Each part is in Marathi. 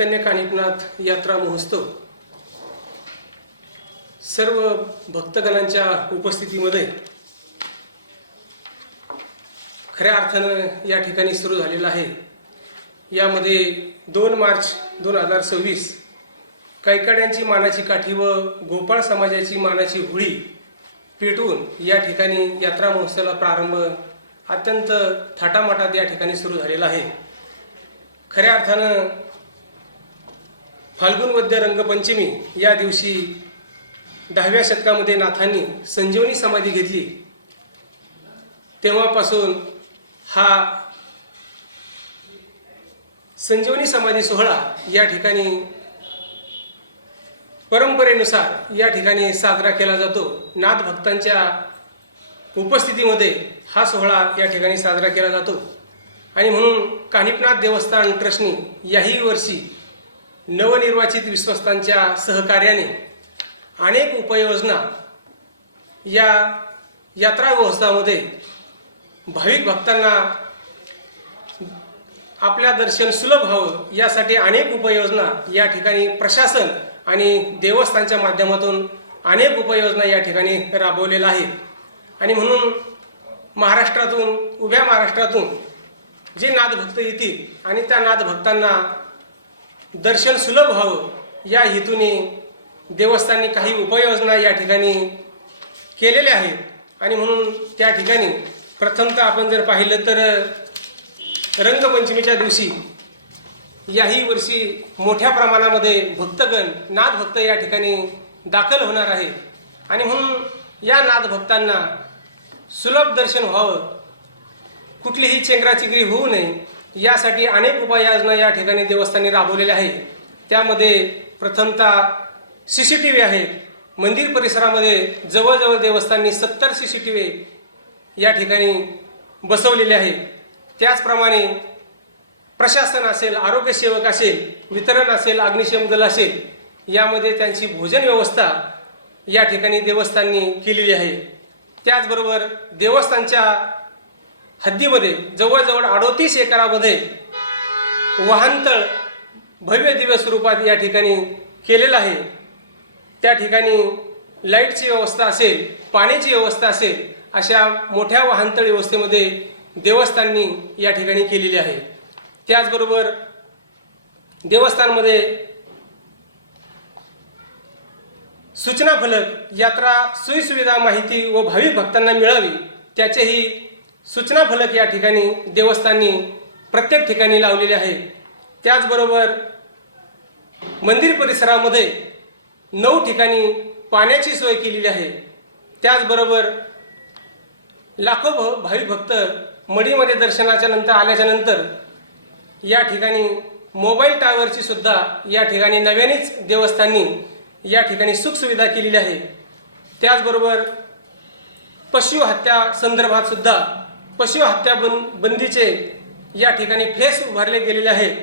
चैतन्य कानिफनाथ यात्रा महोत्सव सर्व भक्तगणांच्या उपस्थितीमध्ये खऱ्या अर्थानं या ठिकाणी सुरू झालेला आहे। यामध्ये 2 मार्च 2026 कैकाड्यांची मानाची काठी व गोपाळ समाजाची मानाची होळी पेटवून या ठिकाणी यात्रा महोत्सवाला प्रारंभ अत्यंत थाटामाटात या ठिकाणी सुरू झालेला आहे। खऱ्या अर्थानं फाल्गुन वद्य रंगपंचमी या दिवशी 10व्या शतकामध्ये नाथांनी संजीवनी समाधी घेतली। तेव्हापासून हा संजीवनी समाधी सोहळा या ठिकाणी परंपरेनुसार या ठिकाणी साजरा केला जातो। नाथ भक्तांच्या उपस्थितीमध्ये हा सोहळा या ठिकाणी साजरा केला जातो आणि म्हणून कानिफनाथ देवस्थान ट्रस्टनी याही वर्षी नवनिर्वाचित विश्वस्तांच्या सहकार्याने अनेक उपाययोजना या यात्रा महोत्सवामध्ये भाविक भक्तांना आपल्या दर्शन सुलभ व्हावं यासाठी अनेक उपाययोजना या ठिकाणी प्रशासन आणि देवस्थानच्या माध्यमातून अनेक उपाययोजना या ठिकाणी राबवलेल्या आहेत। आणि म्हणून महाराष्ट्रातून उभ्या महाराष्ट्रातून जे नाथ भक्त येतील आणि त्या नाथ भक्तांना दर्शन सुलभ व्हावं या हेतूने देवस्थानने काही उपाययोजना या ठिकाणी केलेल्या आहेत। आणि म्हणून त्या ठिकाणी प्रथमतः आपण जर पाहिलं तर रंगपंचमीच्या दिवशी याही वर्षी मोठ्या प्रमाणामध्ये भक्तगण नाथ भक्त या ठिकाणी दाखल होणार आहे आणि म्हणून या नाथ भक्तांना सुलभ दर्शन व्हावं, कुठलीही चेंगराचेंगरी होऊ नये यासाठी अनेक उपाययोजना या ठिकाणी देवस्थानने राबवलेल्या आहेत। त्यामध्ये प्रथमतः CCTV आहेत। मंदिर परिसरामध्ये जवळजवळ देवस्थाननी 70 CCTV या ठिकाणी बसवलेले आहेत। त्याचप्रमाणे प्रशासन असेल, आरोग्य सेवक असेल, वितरण असेल, अग्निशमन दल असेल, यामध्ये त्यांची भोजन व्यवस्था या ठिकाणी देवस्थाननी केलेली आहे। त्याचबरोबर देवस्थानच्या हद्दीमध्ये जवळजवळ 38 एकरामध्ये वाहनतळ भव्य दिव्य स्वरूपात या ठिकाणी केलेलं आहे। त्या ठिकाणी लाईटची व्यवस्था असेल, पाण्याची व्यवस्था असेल, अशा मोठ्या वाहनतळ व्यवस्थेमध्ये देवस्थाननी या ठिकाणी केलेली आहे। त्याचबरोबर देवस्थानमध्ये सूचना फलक, यात्रा सोयीसुविधा माहिती व भाविक भक्तांना मिळावी त्याचेही सूचना फलक या ठिकाणी देवस्थाननी प्रत्येक ठिकाणी लावलेले आहेत। त्याचबरोबर मंदिर परिसरामध्ये 9 ठिकाणी पाण्याची सोय केलेली आहे। त्याचबरोबर लाखो भाविक भक्त मढीमध्ये दर्शनाच्या नंतर आल्याच्या नंतर या ठिकाणी मोबाईल टावरची सुद्धा या ठिकाणी नव्यानेच देवस्थाननी या ठिकाणी सुखसुविधा केलेली आहे। त्याचबरोबर पशु हत्या संदर्भात सुद्धा पशु हत्या बंदीचे या ठिकाणी फेस उभारले गेलेले आहेत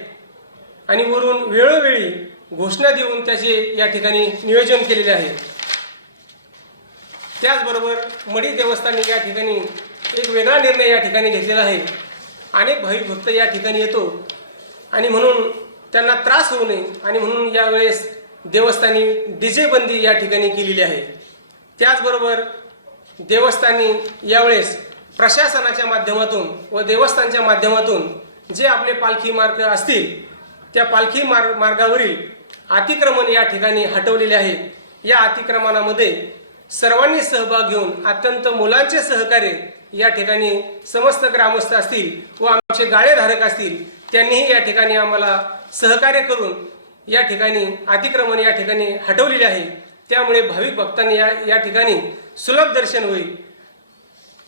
आणि वरून वेळोवेळी घोषणा देऊन त्याचे या ठिकाणी नियोजन केलेले आहे। त्याचबरोबर मढी देवस्थानने या ठिकाणी एक वेगळा निर्णय या ठिकाणी घेतलेला आहे। अनेक भाविक भक्त या ठिकाणी येतो आणि म्हणून त्यांना त्रास होऊ नये आणि म्हणून यावेळेस देवस्थानी डीजे बंदी या ठिकाणी केलेली आहे। त्याचबरोबर देवस्थानी यावेळेस प्रशासनाच्या माध्यमातून व देवस्थानच्या माध्यमातून जे आपले पालखी मार्ग असतील त्या पालखी मार्गावरील अतिक्रमण या ठिकाणी हटवलेले आहेत। या अतिक्रमणामध्ये सर्वांनी सहभाग घेऊन अत्यंत मुलांचे सहकार्य या ठिकाणी समस्त ग्रामस्थ असतील व आमचे गाळेधारक असतील त्यांनीही या ठिकाणी आम्हाला सहकार्य करून या ठिकाणी अतिक्रमण या ठिकाणी हटवलेले आहे। त्यामुळे भाविक भक्तांनी या ठिकाणी सुलभ दर्शन होईल।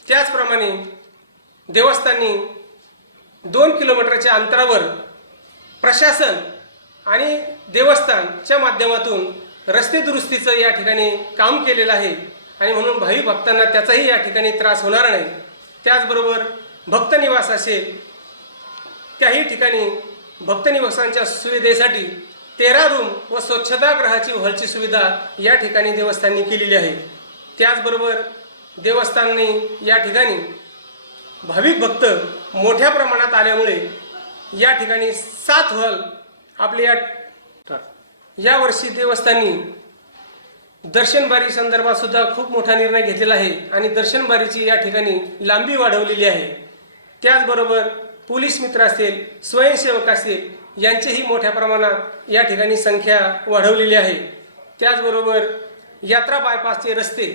त्याचप्रमाणे देवस्थाननी 2 किलोमीटरच्या अंतरावर प्रशासन आणि देवस्थानच्या माध्यमातून रस्ते दुरुस्तीचं या ठिकाणी काम केलेलं आहे आणि म्हणून भाविक भक्तांना त्याचाही या ठिकाणी त्रास होणार नाही। त्याचबरोबर भक्तनिवास असेल त्याही ठिकाणी भक्तनिवासांच्या सुविधेसाठी 13 रूम व स्वच्छतागृहाची हॉलची सुविधा या ठिकाणी देवस्थाननी केलेली आहे। त्याचबरोबर देवस्थानने या ठिकाणी भाविक भक्त मोठ्या प्रमाणात आल्यामुळे या ठिकाणी 7 हॉल आपले या यावर्षी देवस्थानी दर्शनबारी संदर्भात सुद्धा खूप मोठा निर्णय घेतलेला आहे आणि दर्शनबारीची या ठिकाणी लांबी वाढवलेली आहे। त्याचबरोबर पोलीस मित्र असतील, स्वयंसेवक असतील यांचीही मोठ्या प्रमाणात या ठिकाणी संख्या वाढवलेली आहे। त्याचबरोबर यात्रा बायपासचे रस्ते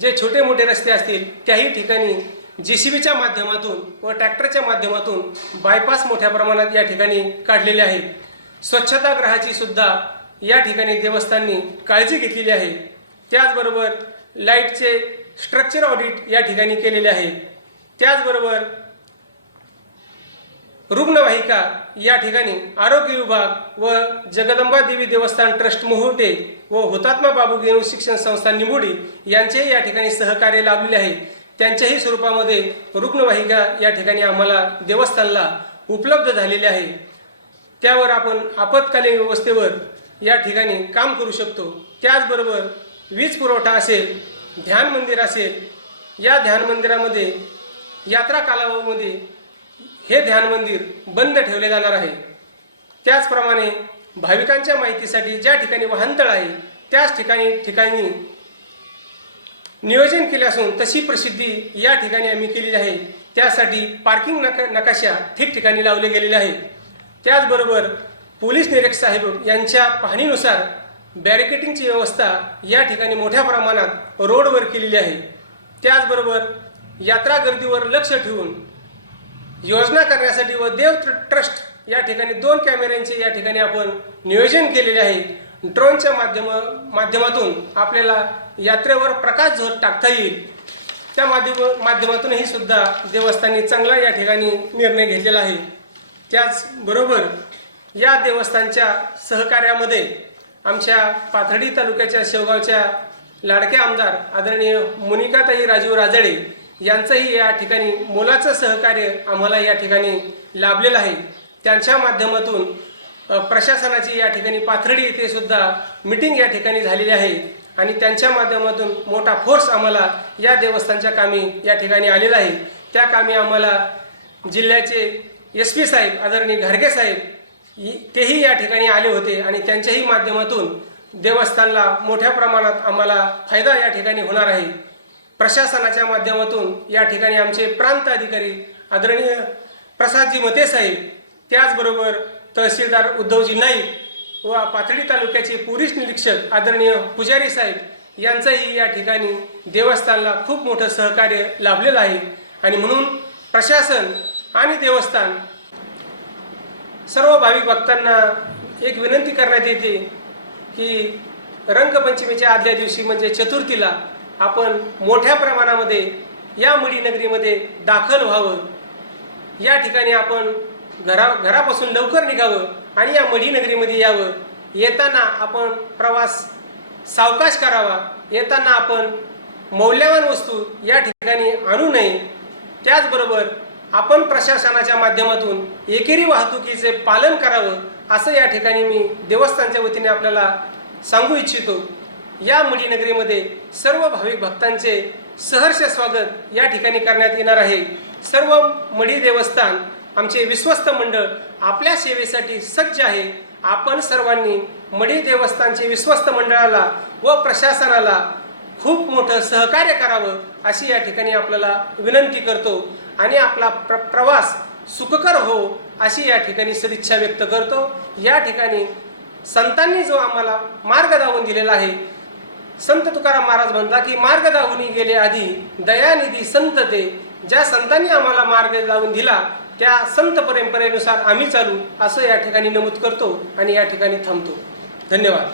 जे छोटे मोठे रस्ते असतील त्याही ठिकाणी JCBच्या माध्यमातून व ट्रॅक्टरच्या माध्यमातून बायपास मोठ्या प्रमाणात या ठिकाणी काढलेले आहेत। स्वच्छतागृहाची सुद्धा या ठिकाणी देवस्थाननी काळजी घेतलेली आहे। त्याचबरोबर लाईटचे स्ट्रक्चर ऑडिट या ठिकाणी केलेले आहे। त्याचबरोबर रुग्णवाहिका या ठिकाणी आरोग्य विभाग व जगदंबा देवी देवस्थान ट्रस्ट मोहोटे व हुतात्मा बाबू गेनू शिक्षण संस्था निंबोडी यांचेही या ठिकाणी सहकार्य लाभलेले आहे। त्यांच्याही स्वरूपामध्ये रुग्णवाहिका या ठिकाणी आम्हाला देवस्थानला उपलब्ध झालेली आहे। त्यावर आपण आपत्कालीन व्यवस्थेवर या ठिकाणी काम करू शकतो। त्याचबरोबर वीज पुरवठा असेल, ध्यान मंदिर असेल, या ध्यान मंदिरामध्ये यात्रा कालावधीमध्ये हे ध्यान मंदिर बंद ठेवले जाणार आहे। त्याचप्रमाणे भाविकांच्या माहितीसाठी ज्या ठिकाणी वाहनतळ आहे त्याच ठिकाणी नियोजन केले असून तशी प्रसिद्धी या ठिकाणी आम्ही केलेली आहे। त्यासाठी पार्किंग नकाशा ठिकठिकाणी लावले गेलेले आहेत। त्याचबरोबर पोलीस निरीक्षक साहेब यांच्या पाहणीनुसार बॅरिकेटिंगची व्यवस्था या ठिकाणी मोठ्या प्रमाणात रोडवर केलेली आहे। त्याचबरोबर यात्रा गर्दीवर लक्ष ठेवून योजना करण्यासाठी व देव ट्रस्ट या ठिकाणी 2 कॅमेऱ्यांचे या ठिकाणी आपण नियोजन केलेले आहे। ड्रोनच्या माध्यमातून आपल्याला यात्रेवर प्रकाश झोत टाकता येईल। त्या माध्यमातूनही सुद्धा देवस्थाननी चांगला या ठिकाणी निर्णय घेतलेला आहे। त्याचबरोबर या देवस्थानच्या सहकार्यामध्ये आमच्या पाथर्डी तालुक्याच्या शेवगावच्या लाडके आमदार आदरणीय मोनिकाताई राजीव राजळे यांचंही या ठिकाणी मोलाचं सहकार्य आम्हाला या ठिकाणी लाभलेलं आहे। त्यांच्या माध्यमातून प्रशासनाची या ठिकाणी पाथर्डी येथे सुद्धा मीटिंग या ठिकाणी झालेली आहे आणि त्यांच्या माध्यमातून मोठा फोर्स आम्हाला या देवस्थानच्या कामी या ठिकाणी आलेला आहे। त्या कामी आम्हाला जिल्ह्याचे SP साहेब आदरणीय घारगे साहेब तेही या ठिकाणी आले होते आणि त्यांच्याही माध्यमातून देवस्थानला मोठ्या प्रमाणात आम्हाला फायदा या ठिकाणी होणार आहे। प्रशासनाच्या माध्यमातून या ठिकाणी आमचे प्रांत अधिकारी आदरणीय प्रसादजी मते साहेब, त्याचबरोबर तहसीलदार उद्धवजी नाईक व पाथर्डी तालुक्याचे पोलीस निरीक्षक आदरणीय पुजारी साहेब यांचंही या ठिकाणी देवस्थानला खूप मोठं सहकार्य लाभलेलं आहे। आणि म्हणून प्रशासन आणि देवस्थान सर्व भाविक भक्तांना एक विनंती करण्यात येते की रंगपंचमीच्या आदल्या दिवशी म्हणजे चतुर्थीला आपण मोठ्या प्रमाणामध्ये या मढीनगरीमध्ये दाखल व्हावं। या ठिकाणी आपण घरापासून लवकर निघावं आणि या मढीनगरीमध्ये यावं। येताना आपण प्रवास सावकाश करावा। येताना आपण मौल्यवान वस्तू या ठिकाणी आणू नये। त्याचबरोबर आपण प्रशासनाच्या माध्यमातून एकेरी वाहतुकीचे पालन करावं असं या ठिकाणी मी देवस्थानच्या वतीने आपल्याला सांगू इच्छितो। या मढीनगरीमध्ये सर्व भाविक भक्तांचे सहर्ष स्वागत या ठिकाणी करण्यात येणार आहे। सर्व मढी देवस्थान आमचे विश्वस्त मंडळ आपल्या सेवेसाठी सज्ज आहे। आपण सर्वांनी मढी देवस्थानचे विश्वस्त मंडळाला व प्रशासनाला खूप मोठं सहकार्य करावं अशी या ठिकाणी आपल्याला विनंती करतो आणि आपला प्रवास सुखकर हो अशी या ठिकाणी सदिच्छा व्यक्त करतो। या ठिकाणी संतांनी जो आम्हाला मार्ग दाखवून दिलेला आहे, संत तुकाराम महाराज म्हणतात की मार्ग दाखवून गेले आधी दयानिधी संत ते। ज्या संतांनी आम्हाला मार्ग लावून दिला त्या संत परंपरेनुसार आम्ही चालू असं या ठिकाणी नमूद करतो आणि या ठिकाणी थांबतो। धन्यवाद।